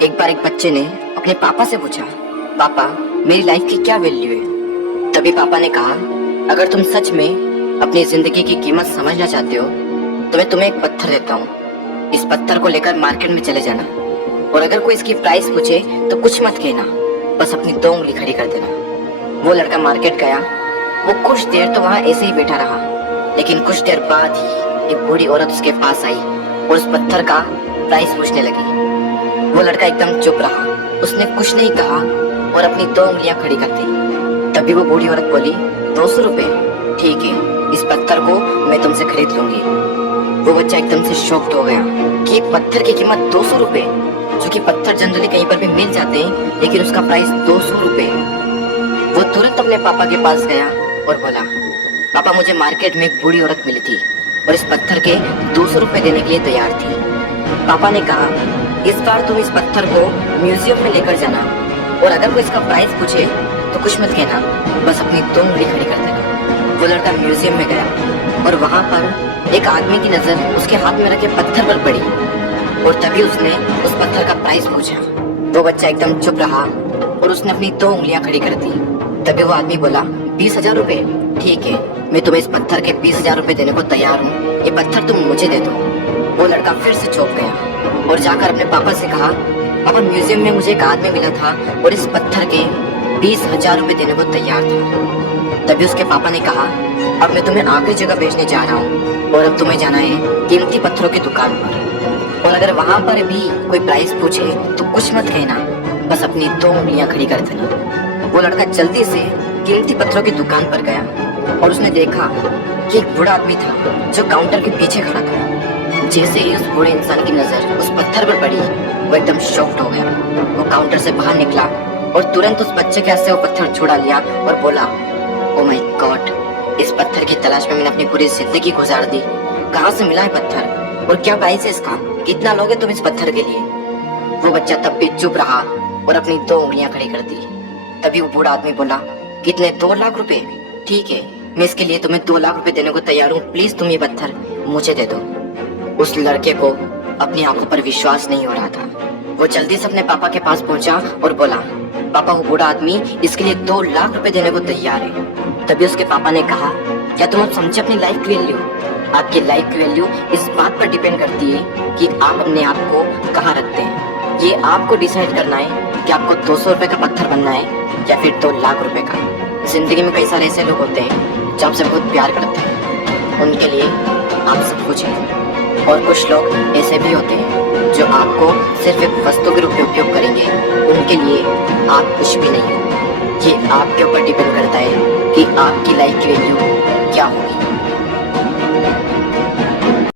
एक बार एक बच्चे ने अपने पापा से पूछा, पापा मेरी लाइफ की क्या वैल्यू है। तभी पापा ने कहा, अगर तुम सच में अपनी जिंदगी की कीमत समझना चाहते हो तो मैं तुम्हें एक पत्थर देता हूँ। इस पत्थर को लेकर मार्केट में चले जाना और अगर कोई इसकी प्राइस पूछे तो कुछ मत कहना, बस अपनी 2 उंगली खड़ी कर देना। वो लड़का मार्केट गया। वो कुछ देर तो वहाँ ऐसे ही बैठा रहा, लेकिन कुछ देर बाद ही एक बूढ़ी औरत उसके पास आई और उस पत्थर का प्राइस पूछने लगी। वो लड़का एकदम चुप रहा, उसने कुछ नहीं कहा और अपनी 2 उंगलियां खड़ी कर दी। तभी वो बूढ़ी औरत बोली, 200 रुपए, ठीक है, इस पत्थर को मैं तुमसे खरीद लूंगी। वो बच्चा एकदम से शॉक्ड हो गया कि एक पत्थर की कीमत 200 रुपए, जो कि पत्थर जनरली कहीं पर भी मिल जाते हैं, लेकिन उसका प्राइस 200 रुपए। वो तुरंत अपने पापा के पास गया और बोला, पापा मुझे मार्केट में एक बूढ़ी औरत मिली थी और इस पत्थर के 200 रुपए देने के लिए तैयार थी। पापा ने कहा, इस बार तुम इस पत्थर को म्यूजियम में लेकर जाना और अगर कोई इसका प्राइस पूछे तो कुछ मत कहना, बस अपनी 2 उंगली खड़ी कर देना। वो लड़का म्यूजियम में गया और वहाँ पर एक आदमी की नजर उसके हाथ में रखे पत्थर पर पड़ी और तभी उसने उस पत्थर का प्राइस पूछा। वो बच्चा एकदम चुप रहा और उसने अपनी 2 उंगलियां खड़ी कर दी। तभी वो आदमी बोला, 20,000 रुपए, ठीक है, मैं तुम्हें इस पत्थर के 20,000 रुपए देने को तैयार हूँ, ये पत्थर तुम मुझे दे दो। वो लड़का फिर से चौंक गया और जाकर अपने पापा से कहा, पापा म्यूजियम में मुझे एक आदमी मिला था और इस पत्थर के 20,000 रुपए देने को तैयार था। तभी उसके पापा ने कहा, अब मैं तुम्हें आखिरी जगह भेजने जा रहा हूँ और अब तुम्हें जाना है कीमती पत्थरों की दुकान पर और अगर वहाँ पर भी कोई प्राइस पूछे तो कुछ मत कहना, बस अपनी 2 उंगलियां खड़ी कर देना। वो लड़का जल्दी से कीमती पत्थरों की दुकान पर गया और उसने देखा कि एक बूढ़ा आदमी था जो काउंटर के पीछे खड़ा था। जैसे ही उस बूढ़े इंसान की नजर उस पत्थर पर पड़ी, वो एकदम शॉक्ड हो गया। वो काउंटर से बाहर निकला और तुरंत उस बच्चे के हाथ से वो पत्थर छुड़ा लिया और बोला, ओ माय गॉड, इस पत्थर की तलाश में मैंने अपनी पूरी जिंदगी गुजार दी। कहाँ से मिला है पत्थर और क्या प्राइस है इसका, कितना लोगे तुम इस पत्थर के लिए। वो बच्चा तब भी चुप रहा और अपनी 2 उंगलियां खड़ी कर दी। तभी वो बूढ़ा आदमी बोला, कितने, 2 लाख रुपए, ठीक है, मैं इसके लिए तुम्हें 2 लाख रुपए देने को तैयार हूँ, प्लीज तुम ये पत्थर मुझे दे दो। उस लड़के को अपनी आंखों पर विश्वास नहीं हो रहा था। वो जल्दी से अपने पापा के पास पहुंचा और बोला, पापा वो बूढ़ा आदमी इसके लिए 2 लाख रुपए देने को तैयार है। तभी उसके पापा ने कहा, क्या तुम अब समझे अपनी लाइफ की वैल्यू? आपकी लाइफ की वैल्यू इस बात पर डिपेंड करती है कि आप अपने आप को कहाँ रखते हैं। ये आपको डिसाइड करना है कि आपको 200 रुपए का पत्थर बनना है या फिर 2 लाख रुपए का। जिंदगी में कई सारे ऐसे लोग होते हैं जो आपसे बहुत प्यार करते हैं, उनके लिए आप सब कुछ है, और कुछ लोग ऐसे भी होते हैं जो आपको सिर्फ एक वस्तु के रूप में उपयोग करेंगे, उनके लिए आप कुछ भी नहीं हो। ये आपके ऊपर डिपेंड करता है कि आपकी लाइफ की वैल्यू क्या होगी।